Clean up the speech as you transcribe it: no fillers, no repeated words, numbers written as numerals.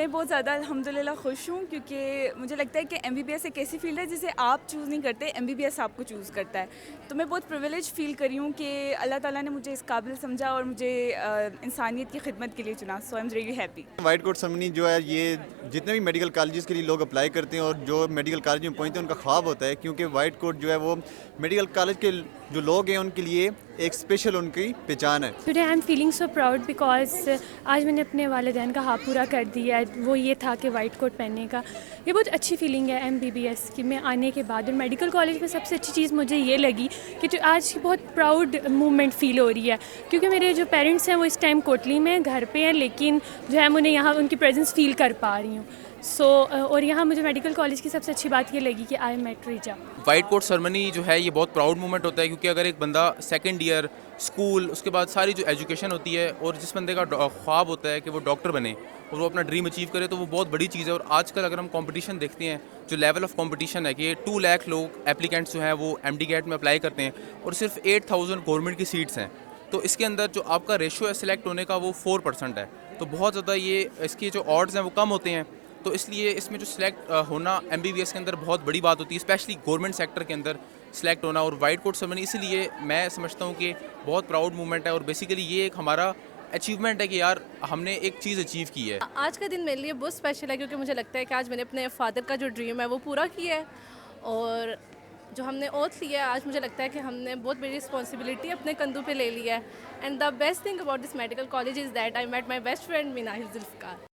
मैं बहुत ज़्यादा अल्हम्दुलिल्लाह खुश हूँ क्योंकि मुझे लगता है कि एमबीबीएस एक ऐसी फील्ड है जिसे आप चूज़ नहीं करते, एमबीबीएस आपको चूज़ करता है। तो मैं बहुत प्रिविलेज फ़ील कर रही हूँ कि अल्लाह ताला ने मुझे इस काबिल समझा और मुझे इंसानियत की खिदमत के लिए चुना। So I am really happy. White coat ceremony जो है ये जितने भी मेडिकल कॉलेजेस के लिए लोग अप्लाई करते हैं और जो मेडिकल कॉलेज में पहुंचते हैं उनका ख्वाब होता है, क्योंकि वाइट कोट जो है वो मेडिकल कॉलेज के जो लोग हैं उनके लिए एक स्पेशल उनकी पहचान है। Today I am feeling so proud because आज मैंने अपने वालिदैन का ख्वाब पूरा कर दिया है। वो ये था कि वाइट कोट पहनने का। ये बहुत अच्छी फीलिंग है एमबीबीएस की में आने के बाद। और मेडिकल कॉलेज में सबसे अच्छी चीज़ मुझे ये लगी कि जो आज की बहुत प्राउड मूवमेंट फ़ील हो रही है, क्योंकि मेरे जो पेरेंट्स हैं वो इस टाइम कोटली में घर पे हैं, लेकिन जो है मुझे यहाँ उनकी प्रेजेंस फ़ील कर पा रही हूँ। और यहाँ मुझे मेडिकल कॉलेज की सबसे अच्छी बात ये लगी कि I met Riza. White coat ceremony जो है ये बहुत प्राउड मोमेंट होता है, क्योंकि अगर एक बंदा सेकंड ईयर स्कूल उसके बाद सारी जो एजुकेशन होती है और जिस बंदे का ख्वाब होता है कि वो डॉक्टर बने और वो अपना ड्रीम अचीव करे, तो वो बहुत बड़ी चीज़ है। और आजकल अगर हम कंपटीशन देखते हैं, जो लेवल ऑफ कंपटीशन है कि 2 लाख लोग एप्लीकेंट्स जो हैं वो एमडी गेट में अप्लाई करते हैं और सिर्फ 8000 गवर्नमेंट की सीट्स हैं, तो इसके अंदर जो आपका रेशो है सिलेक्ट होने का वो 4% है। तो बहुत ज़्यादा ये इसके जो ऑड्स हैं वो कम होते हैं। तो इसलिए इसमें जो सिलेक्ट होना एमबीबीएस के अंदर बहुत बड़ी बात होती है, स्पेशली गवर्नमेंट सेक्टर के अंदर सिलेक्ट होना। और वाइट कोट सेरेमनी इसलिए मैं समझता हूँ कि बहुत प्राउड मूवमेंट है और बेसिकली ये एक हमारा अचीवमेंट है कि यार हमने एक चीज़ अचीव की है। आज का दिन मेरे लिए बहुत स्पेशल है क्योंकि मुझे लगता है कि आज मैंने अपने फादर का जो ड्रीम है वो पूरा किया है। और जो हमने ओथ लिया है, आज मुझे लगता है कि हमने बहुत बड़ी रिस्पॉन्सिबिलिटी अपने कंधों पे ले लिया है। And the best thing about this medical college is that I met my best friend Meenahil Zulfikar.